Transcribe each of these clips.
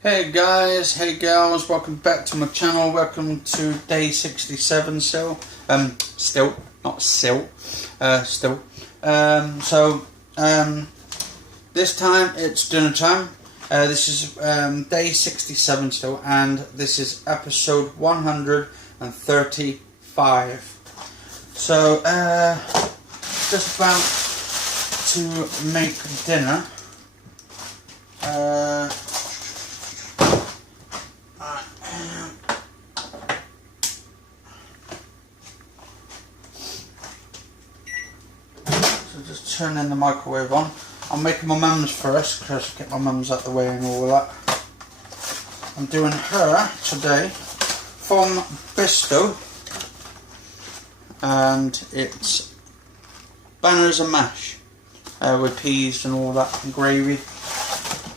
Hey guys, hey girls, welcome back to my channel. Welcome to day 67 still. Still, not still. Still. This time it's dinner time. This is day 67 still, and this is episode 135. So, just about to make dinner. Just turning the microwave on. I'm making my mum's first because get my mum's out the way and all that. I'm doing her today from Bristol, and it's banners and mash with peas and all that and gravy.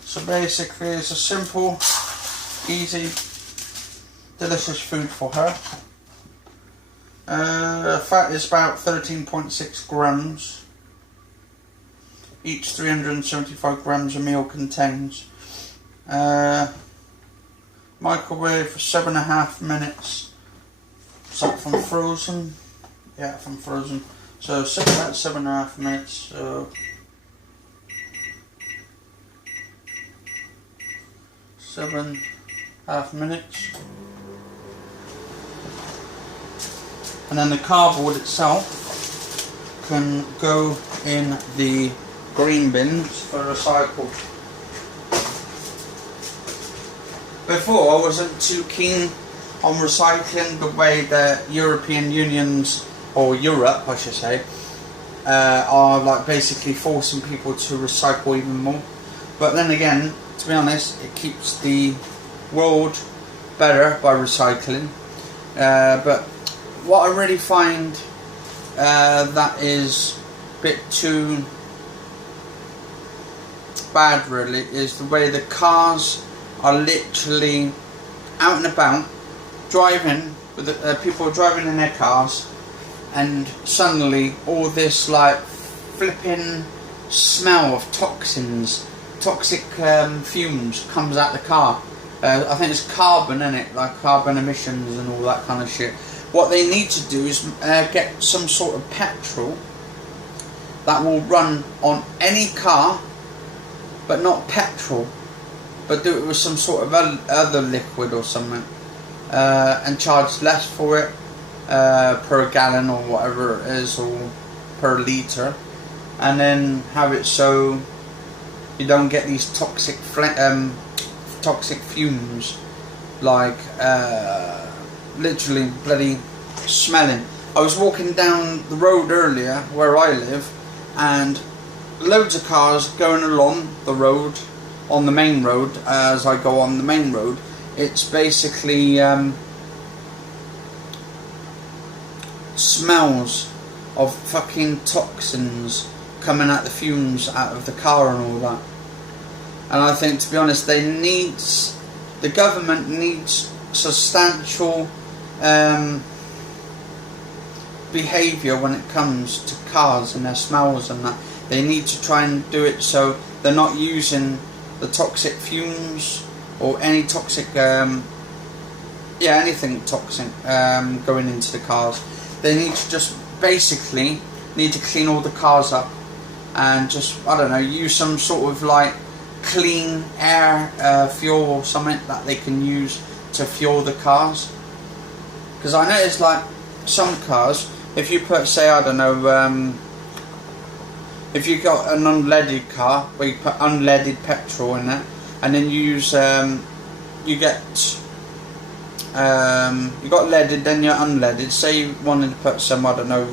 So basically it's a simple, easy, delicious food for her. Fat is about 13.6 grams. Each 375 grams of meal contains. Microwave for 7.5 minutes. So from frozen. Yeah, from frozen. So about 7.5 minutes. So 7.5 minutes. And then the cardboard itself can go in the green bins for recycle. Before I wasn't too keen on recycling the way the European Unions, or Europe I should say, are like basically forcing people to recycle even more. But then again, to be honest, it keeps the world better by recycling. But what I really find that is a bit too bad really is the way the cars are literally out and about driving with the, people are driving in their cars, and suddenly all this like flipping smell of toxic fumes comes out the car. I think it's carbon in it, like carbon emissions and all that kind of shit. What they need to do is get some sort of petrol that will run on any car, but not petrol, but do it with some sort of other liquid or something, and charge less for it per gallon or whatever it is, or per litre, and then have it so you don't get these toxic fumes, like literally bloody smelling. I was walking down the road earlier where I live, and loads of cars going along the road, on the main road. As I go on the main road, it's basically smells of fucking toxins coming out the fumes out of the car and all that. And I think, to be honest, the government needs substantial behaviour when it comes to cars and their smells and that. They need to try and do it so they're not using the toxic fumes or any toxic, anything toxic going into the cars. They need to just basically clean all the cars up and just, I don't know, use some sort of like clean air fuel or something that they can use to fuel the cars. Because I noticed like some cars, if you put, say, I don't know, if you got an unleaded car where you put unleaded petrol in it, and then you use you got leaded, then you're unleaded. Say you wanted to put some, I don't know,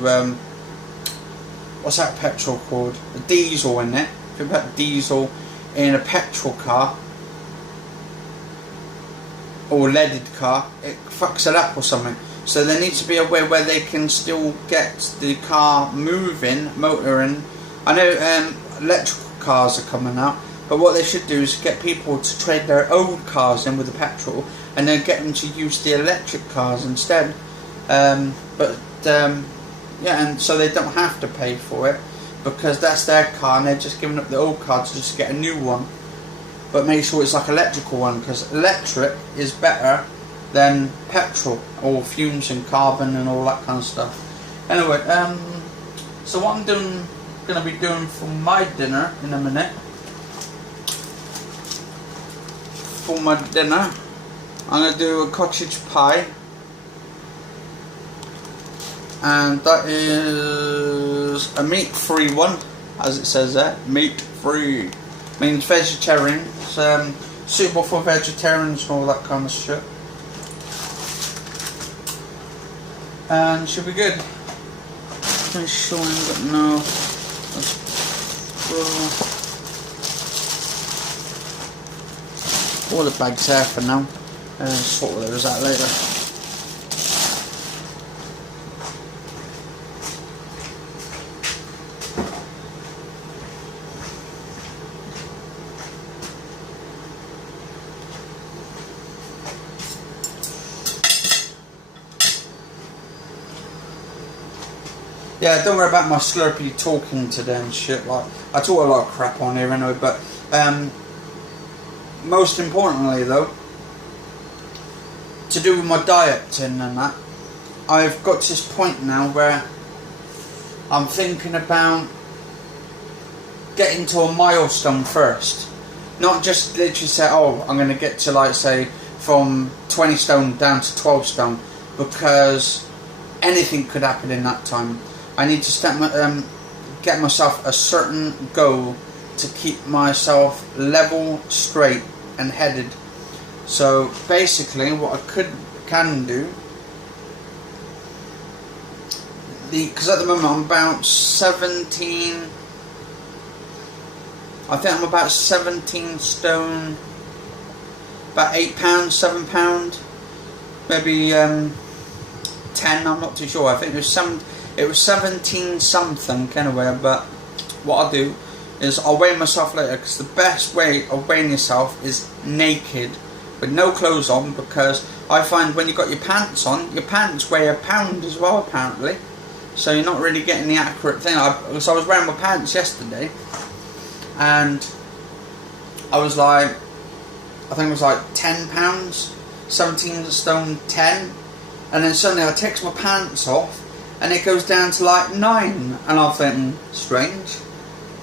what's that petrol called? A diesel in it. If you put diesel in a petrol car or leaded car, it fucks it up or something. So there needs to be a way where they can still get the car moving, motoring. I know electrical cars are coming out, but what they should do is get people to trade their old cars in with the petrol, and then get them to use the electric cars instead. And so they don't have to pay for it, because that's their car and they're just giving up the old car to just get a new one. but make sure it's like electrical one, because electric is better than petrol or fumes and carbon and all that kind of stuff. Anyway, so what I'm going to be doing for my dinner in a minute. For my dinner, I'm going to do a cottage pie, and that is a meat-free one, as it says there. Meat-free means vegetarian. It's suitable for vegetarians and all that kind of shit. And should be good. Make sure I ain't got no. All the bags there for now. Sort those out later. Yeah, don't worry about my slurpy talking today and shit. Like, I talk a lot of crap on here anyway, but most importantly though, to do with my dieting and that, I've got to this point now where I'm thinking about getting to a milestone first. Not just literally say, oh, I'm going to get to, like, say, from 20 stone down to 12 stone, because anything could happen in that time. I need to get myself a certain goal to keep myself level, straight and headed. So basically what I can do, because at the moment I'm about 17, I think I'm about 17 stone, about 8 pounds, 7 pound, maybe 10, I'm not too sure. I think it was 17 something anyway. But what I'll do is I'll weigh myself later, because the best way of weighing yourself is naked with no clothes on, because I find when you've got your pants on, your pants weigh a pound as well apparently, so you're not really getting the accurate thing. So I was wearing my pants yesterday and I was like, I think it was like 10 pounds, 17 stone 10, and then suddenly I take my pants off and it goes down to like 9, and I'm thinking, strange.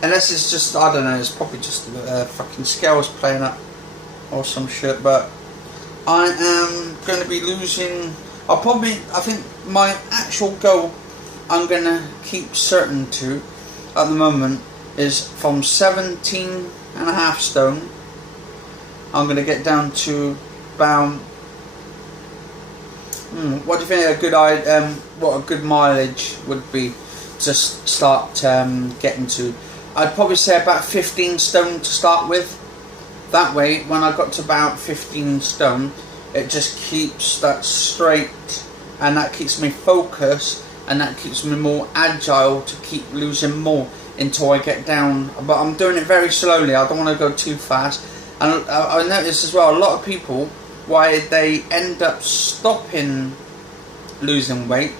Unless it's just, I don't know, it's probably just fucking scales playing up or some shit. But I am going to be losing, I think my actual goal I'm going to keep certain to at the moment is from 17.5 stone. I'm going to get down to about, what do you think what a good mileage would be to start getting to? I'd probably say about 15 stone to start with. That way, when I got to about 15 stone, it just keeps that straight, and that keeps me focused, and that keeps me more agile to keep losing more until I get down. But I'm doing it very slowly. I don't want to go too fast. And I noticed as well, a lot of people, why they end up stopping losing weight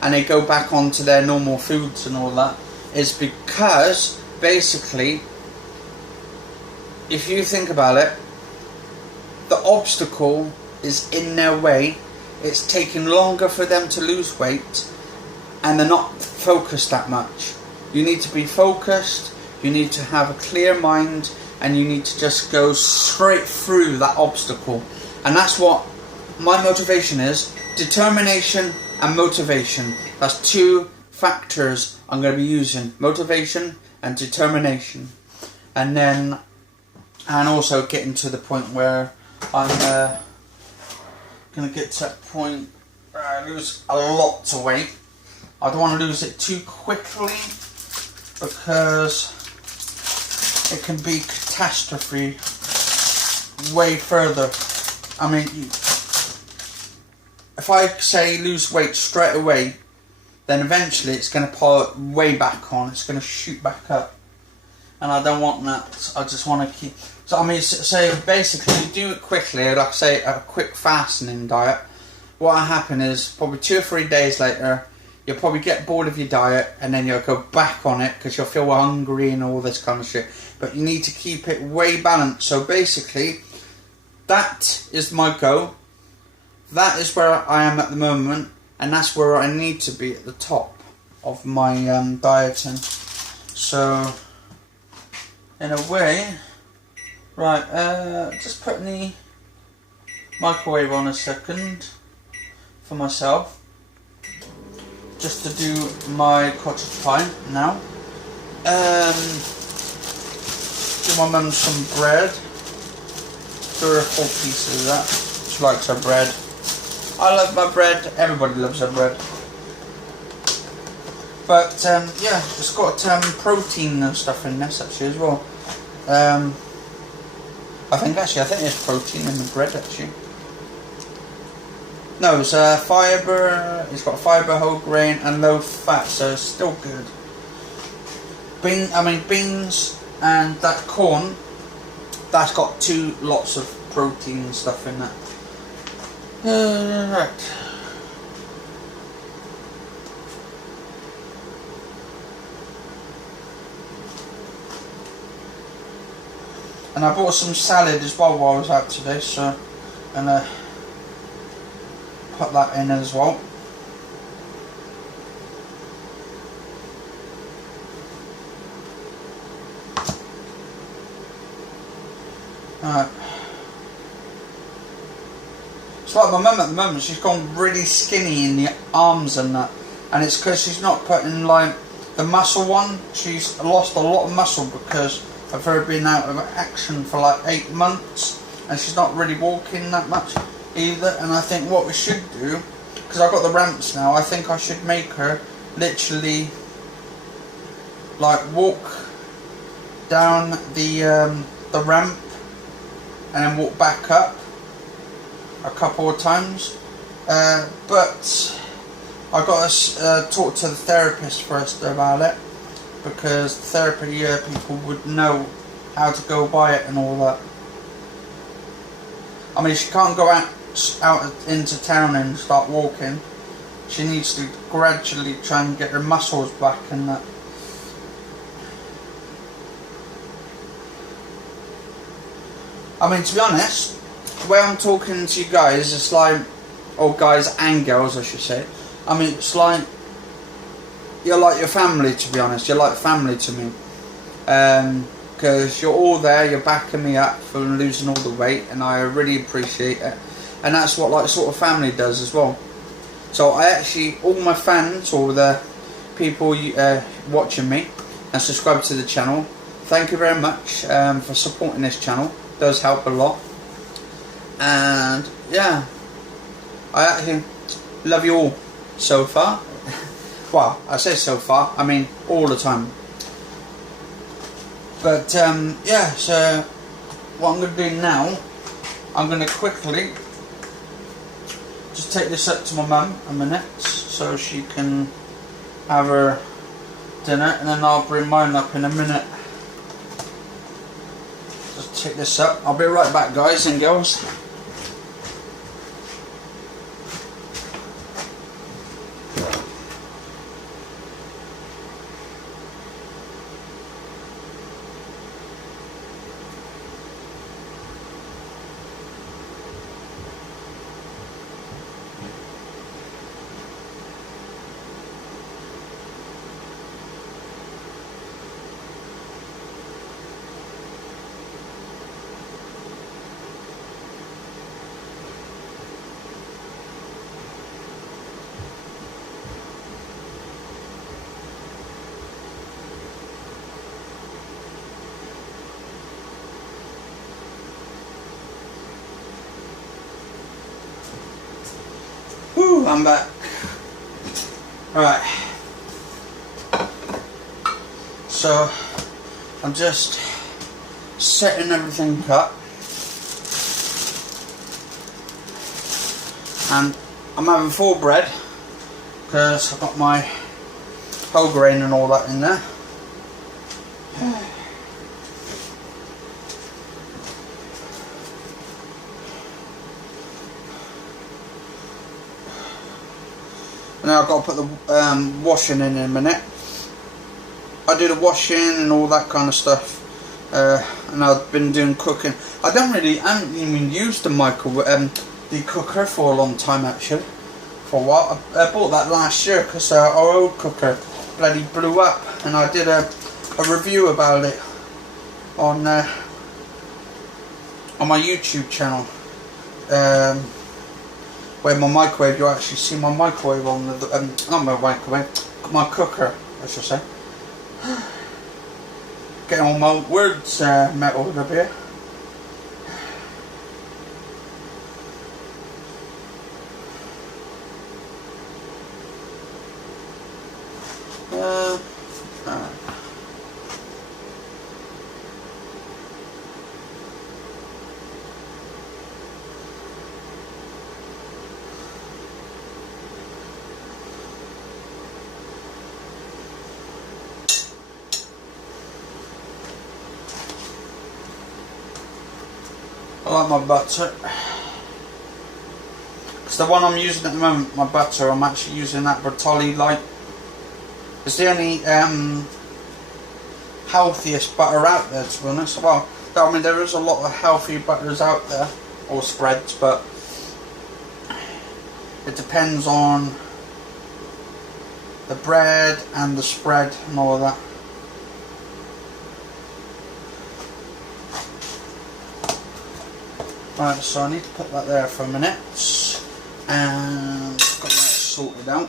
and they go back onto their normal foods and all that, is because basically, if you think about it, the obstacle is in their way. It's taking longer for them to lose weight, and they're not focused that much. You need to be focused, you need to have a clear mind, and you need to just go straight through that obstacle. And that's what my motivation is. Determination and motivation. That's two factors I'm going to be using. Motivation and determination. And then, and also getting to the point where I'm going to get to that point where I lose a lot of weight. I don't want to lose it too quickly, because it can be catastrophe way further. I mean, if I say lose weight straight away, then eventually it's going to pull way back on. It's going to shoot back up, and I don't want that. I just want to keep. So I mean, so basically, you do it quickly. Like I say, a quick fasting diet. What will happen is probably 2 or 3 days later, you'll probably get bored of your diet, and then you'll go back on it because you'll feel hungry and all this kind of shit. but you need to keep it way balanced. So basically, that is my goal. That is where I am at the moment, and that's where I need to be, at the top of my dieting. So, in a way, right, just putting the microwave on a second for myself, just to do my cottage pie now. Give my mum some bread. Do her 4 pieces of that. She likes her bread. I love my bread. Everybody loves their bread. But yeah, it's got protein and stuff in this actually as well. I think there's protein in the bread actually. No, it's fibre. It's got fibre, whole grain, and low fat, so it's still good. Beans and that corn. That's got 2 lots of protein and stuff in that. Right. And I bought some salad as well while I was out today, so I'm gonna put that in as well. Alright. It's like my mum at the moment, she's gone really skinny in the arms and that, and it's because she's not putting like the muscle one. She's lost a lot of muscle because of her being out of action for like 8 months, and she's not really walking that much either. And I think what we should do, because I've got the ramps now, I think I should make her literally like walk down the ramp and then walk back up a couple of times. But I've got to talk to the therapist first about it, because therapy people would know how to go by it and all that. I mean, she can't go out into town and start walking. She needs to gradually try and get her muscles back and that. I mean, to be honest, the way I'm talking to you guys, it's like, or guys and girls I should say, I mean, it's like, you're like your family, to be honest. You're like family to me. Because you're all there, you're backing me up for losing all the weight, and I really appreciate it. And that's what like sort of family does as well. So I actually, all my fans, or the people watching me and subscribe to the channel, thank you very much for supporting this channel. It does help a lot. And yeah, I actually love you all so far. Well, I say so far, I mean all the time. But yeah, so what I'm going to do now, I'm going to quickly just take this up to my mum a minute so she can have her dinner, and then I'll bring mine up in a minute. Just take this up. I'll be right back, guys and girls. Whew, I'm back. Right. So I'm just setting everything up, and I'm having full bread because I've got my whole grain and all that in there. Now I've got to put the washing in a minute. I do the washing and all that kind of stuff and I've been doing cooking. I haven't even used the the cooker for a long time actually. For a while, I bought that last year because our old cooker bloody blew up, and I did a review about it on my YouTube channel, where my microwave, you actually see my microwave on the not my microwave, my cooker, I should say. Getting all my words muddled up here. I like my butter. It's the one I'm using at the moment, my butter. I'm actually using that Bertolli Light. It's the only healthiest butter out there, to be honest. Well, I mean, there is a lot of healthy butters out there, or spreads, but it depends on the bread and the spread and all of that. Right, so I need to put that there for a minute, and got that sorted out.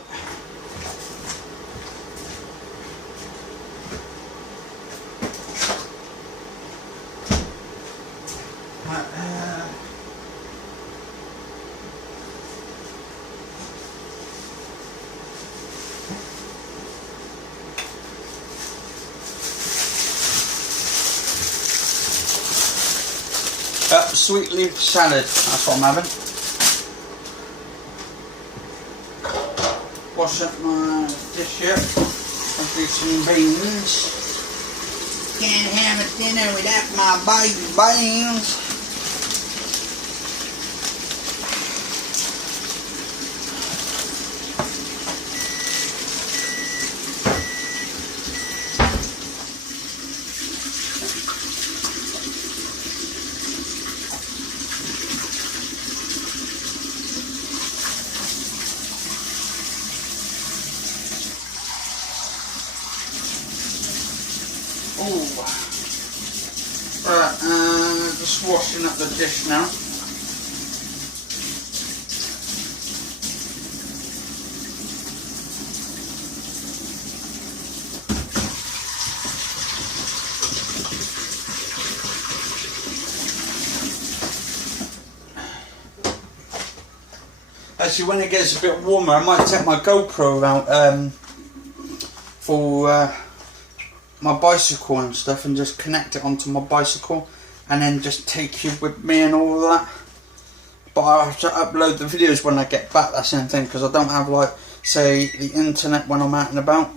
Sweet leaf salad, that's what I'm having. Wash up my dish here. I'll do some beans. Can't have a dinner without my baked beans. Right, just washing up the dish now. Actually, when it gets a bit warmer, I might take my GoPro out for my bicycle and stuff, and just connect it onto my bicycle, and then just take you with me and all of that. But I have to upload the videos when I get back, that's the thing, because I don't have, like, say, the internet when I'm out and about.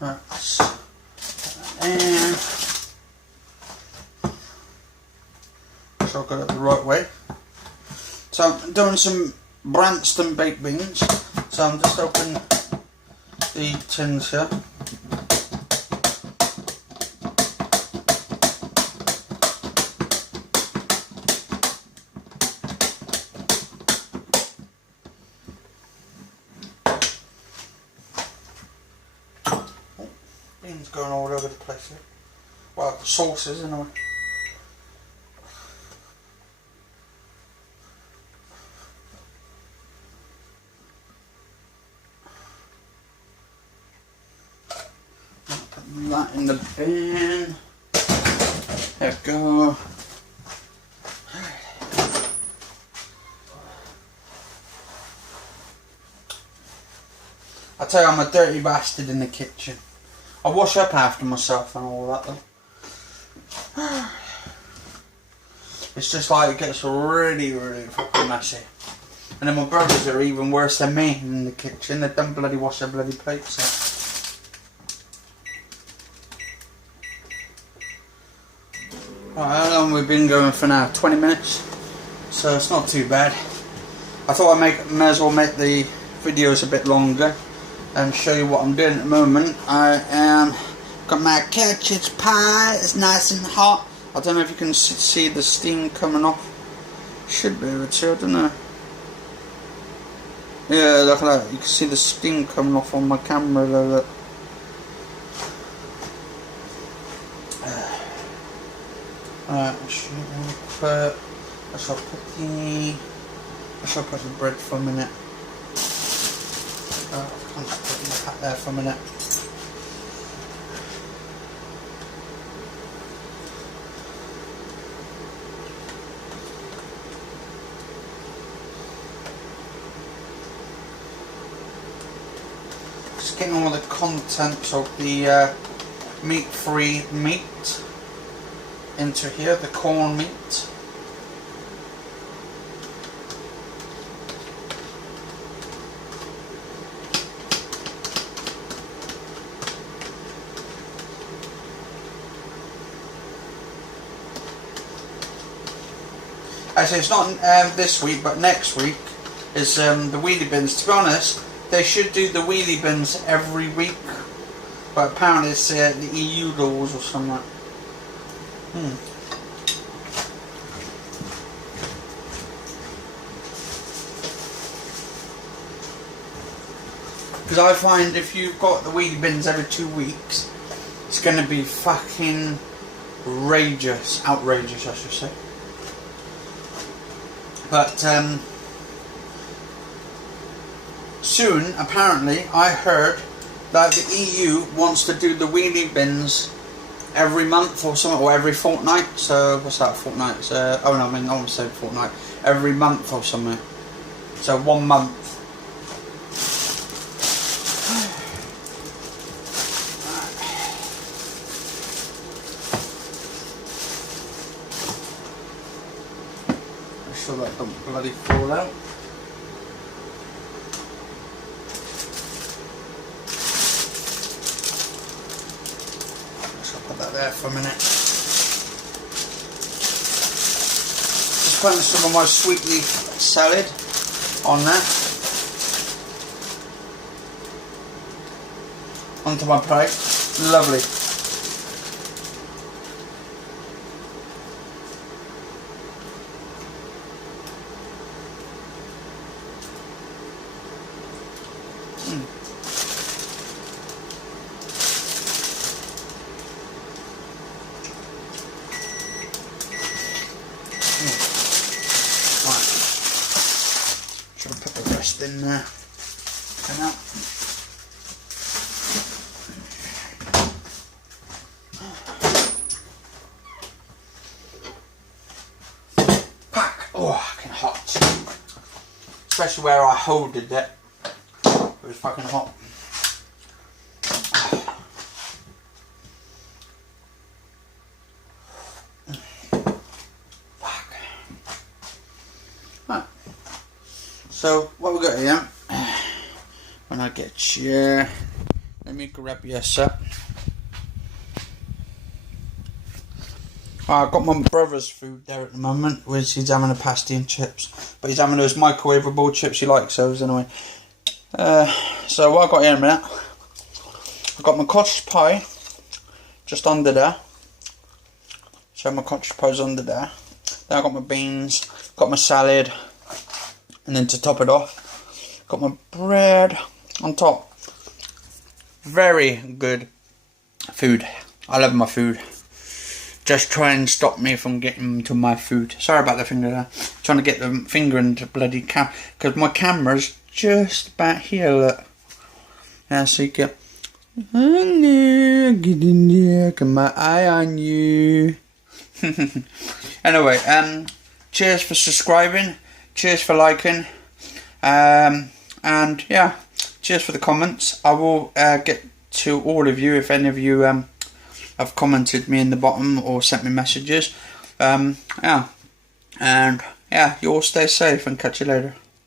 Right, and so I've got it the right way. So I'm doing some Branston baked beans. So I'm just opening the tins here. Beans going all over the place here. Well, sauces anyway. Put that in the bin. There we go. I tell you, I'm a dirty bastard in the kitchen. I wash up after myself and all that though. It's just like it gets really, really fucking messy. And then my brothers are even worse than me in the kitchen. They don't bloody wash their bloody plates out. Right, how long have we been going for now? 20 minutes? So it's not too bad. I thought I may as well make the videos a bit longer and show you what I'm doing at the moment. I got my cartridge pie. It's nice and hot. I don't know if you can see the steam coming off. Should be able to, I don't know. Yeah, look at that. You can see the steam coming off on my camera. Look. Alright, I shall put the bread for a minute. I'll put the hat there for a minute. Just getting all the contents of the meat-free meat into here, the corn meat. Actually, it's not this week, but next week is the wheelie bins. To be honest, they should do the wheelie bins every week, but apparently it's the EU laws or something. Because I find if you've got the wheelie bins every 2 weeks, it's going to be fucking outrageous, I should say. But soon, apparently, I heard that the EU wants to do the wheelie bins every month or something, or every fortnight. So what's that, fortnight? Oh no, I mean, I almost said fortnight. Every month or something. So 1 month. Make sure that don't bloody fall out. That there for a minute. Just putting some of my sweet leaf salad on there, onto my plate. Lovely. Should have put the rest in there. And out. Pack! Oh, fucking hot. Especially where I holded it. It was fucking hot. So what we got here, when I get you, let me grab this up. I've got my brother's food there at the moment, which he's having a pasty and chips, but he's having those microwavable chips. He likes those anyway. So what I've got here in a minute, I've got my cottage pie just under there. So my cottage pie's under there. Then I've got my beans, got my salad. And then to top it off, got my bread on top. Very good food. I love my food. Just try and stop me from getting to my food. Sorry about the finger there. Trying to get the finger into bloody cam, because my camera's just about here. Look. Yeah, so you get. Get in there. Got my eye on you. Anyway, cheers for subscribing. Cheers for liking, and yeah, cheers for the comments. I will get to all of you if any of you have commented me in the bottom or sent me messages. Yeah, and yeah, you all stay safe and catch you later.